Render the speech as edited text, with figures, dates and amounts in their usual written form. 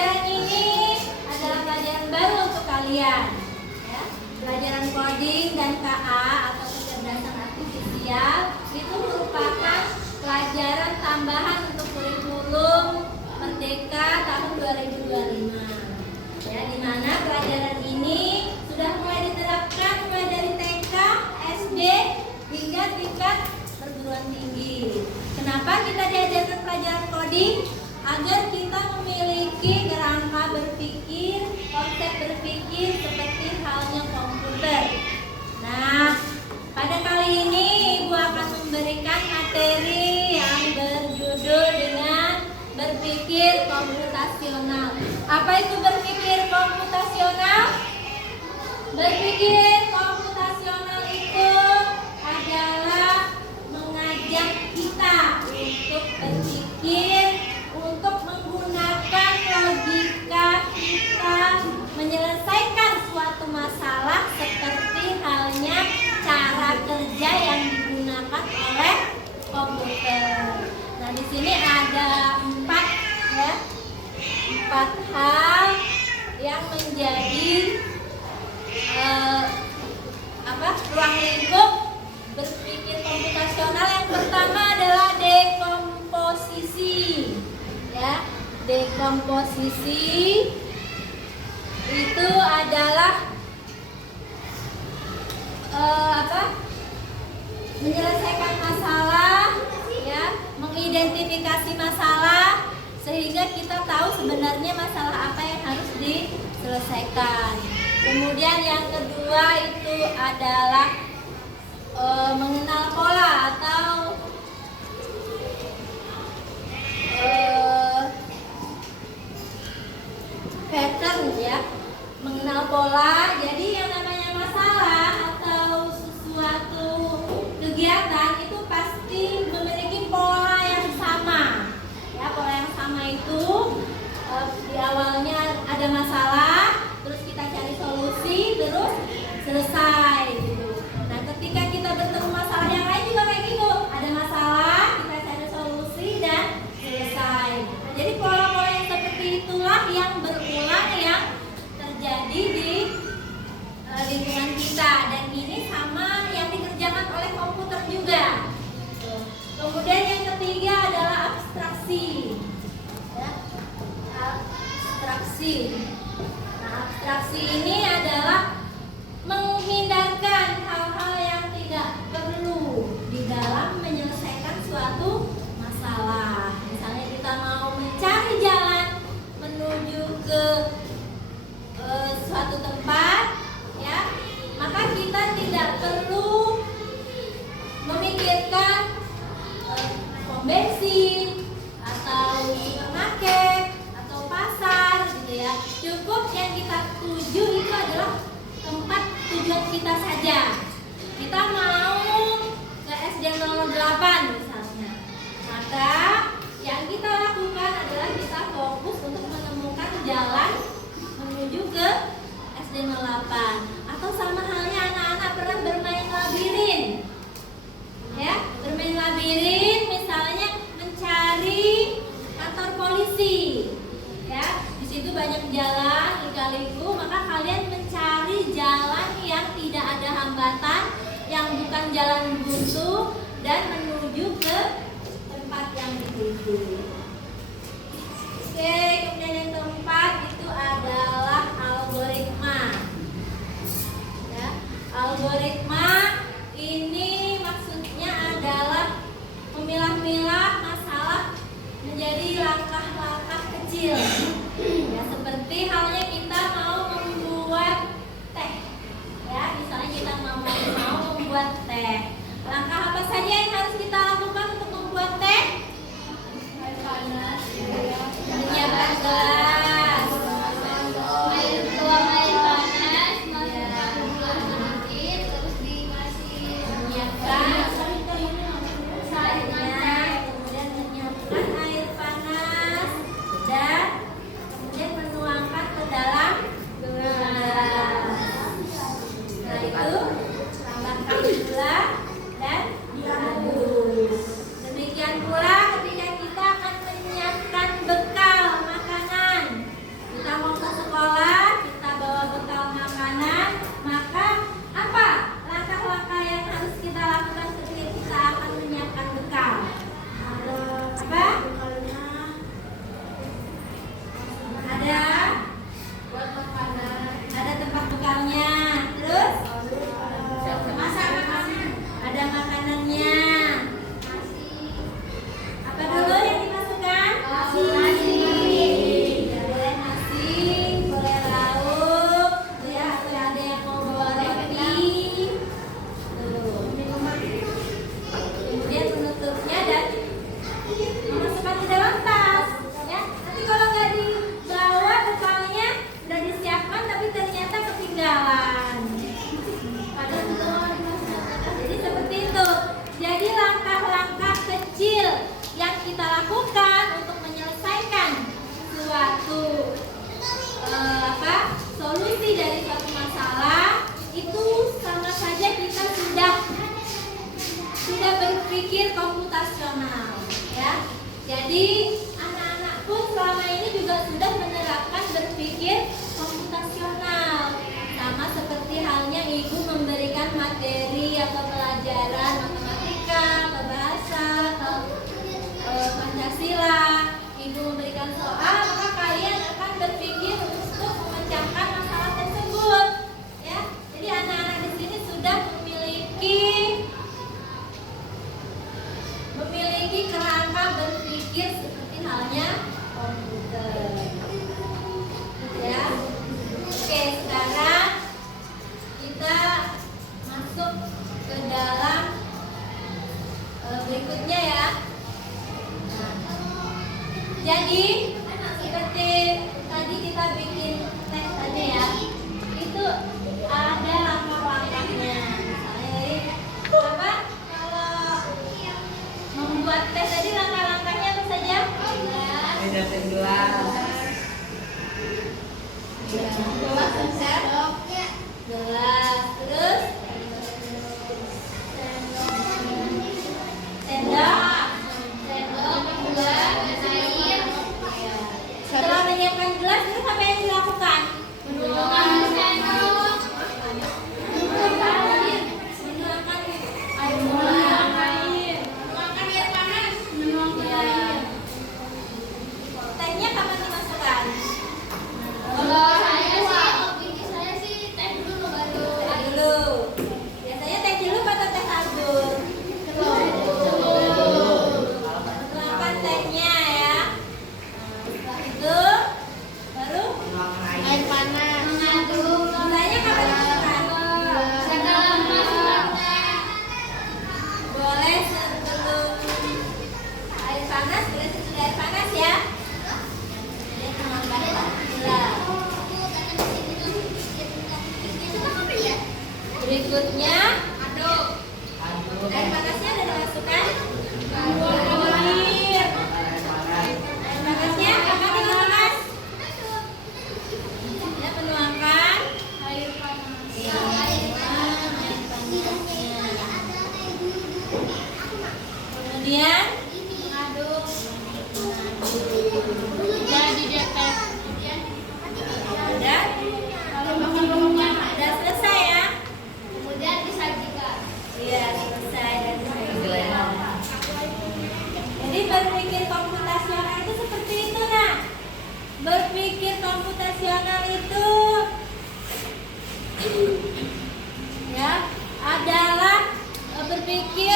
Pelajaran ini adalah pelajaran baru untuk kalian. Ya. Pelajaran coding dan KA atau kecerdasan artifisial itu merupakan pelajaran tambahan untuk kurikulum Merdeka tahun 2025. Ya, di mana pelajaran ini sudah mulai diterapkan mulai dari TK, SD hingga tingkat perguruan tinggi. Kenapa kita diajarkan pelajaran coding? Agar kita memiliki kerangka berpikir, konsep berpikir seperti halnya komputer. Nah, pada kali ini Ibu akan memberikan materi yang berjudul dengan berpikir komputasional. Apa itu berpikir komputasional? Berpikir komputasional itu adalah mengajak kita untuk berpikir, untuk menggunakan logika kita menyelesaikan suatu masalah seperti halnya cara kerja yang digunakan oleh komputer. Nah, di sini ada empat hal yang menjadi ruang lingkup berpikir komputasional. Yang pertama adalah dekomposisi. Ya, dekomposisi itu adalah menyelesaikan masalah, ya, mengidentifikasi masalah sehingga kita tahu sebenarnya masalah apa yang harus diselesaikan. Kemudian yang kedua itu adalah mengenal pola atau pattern, ya, mengenal pola. Jadi yang namanya masalah atau sesuatu kegiatan itu pasti memiliki pola yang sama. Ya, pola yang sama itu di awalnya ada masalah, terus kita cari solusi, terus selesai gitu. Nah, ketika kita bertemu masalah yang lain juga kayak gitu. Ada masalah, kita cari solusi dan selesai. Nah, jadi pola-pola yang seperti itulah yang berulang yang terjadi di lingkungan kita, dan ini sama yang dikerjakan oleh komputer juga. Kemudian yang ketiga adalah abstraksi. Ya, abstraksi. Nah, abstraksi ini adalah menghindarkan hal-hal yang tidak perlu di dalam menyelesaikan suatu masalah. Misalnya kita mau mencari jalan menuju ke suatu tempat, ya, maka kita tidak perlu memikirkan pom bensin atau supermarket atau pasar gitu ya. Cukup yang kita tuju itu adalah tempat tujuan kita saja. Kita mau ke SD 08 misalnya, maka yang kita lakukan adalah kita fokus untuk menemukan jalan menuju ke SD 08. Atau sama halnya anak-anak pernah bermain labirin, ya, bermain labirin misalnya mencari kantor polisi, ya, di situ banyak jalan lika-liku, maka kalian mencari jalan yang tidak ada hambatan, yang bukan jalan buntu, dan menuju ke tempat yang dituju. Oke, kemudian yang keempat itu adalah algoritma. Ya, algoritma ini maksudnya adalah memilah-milah masalah menjadi langkah-langkah kecil. Ya, seperti halnya kita mau membuat teh. Ya, misalnya kita mau membuat teh. Langkah apa saja yang harus kita lakukan untuk membuat teh? Menyiapkan gelas. Jadi anak-anak pun selama ini juga sudah menerapkan berpikir komputasional. Sama seperti halnya ibu memberikan materi atau pelajaran matematika, atau bahasa, atau Pancasila. Ibu memberikan soal, maka kalian akan berpikir untuk memecahkan masalah tersebut. Ya, jadi anak-anak di sini sudah memiliki kerangka berpikir seperti halnya komputer. Ya. Oke, sekarang kita masuk ke dalam berikutnya ya. Jadi seperti tadi kita bikin tes aja ya. Itu ada langkah-langkahnya. Misalnya apa? Kalau membuat tes tadi langkah-langkahnya apa saja? Gelas. Gelas, terus sendok, air. Setelah menyiapkan gelas, terus apa yang dilakukan? Menuangkan sendok, menuangkan air, menuangkan air panas, menuangkan air. Tehnya kapan dimasukkan? Saya sih teh dulu baru. Teh dulu. Biasanya teh dulu atau teh tabur? Menuangkan tehnya ya. Setelah itu baru Air panas. mengaduk. Mulainya kapan dimasukkan? Setelah masukkan teh. Boleh sebelum air panas, boleh sesudah air panas ya. Jadi tambahkan gula. Berikutnya aduk. Air panasnya udah dimasukkan. Air. Air panasnya kapan dimasukkan? Ya, menuangkan air panas. Iya, air panasnya. Kemudian mengaduk. Jadi dia tes. Udah selesai ya. Kemudian disajikan. Iya, selesai dan disajikan. Jadi berpikir komputasional itu seperti itu, nah. Berpikir komputasional itu ya adalah berpikir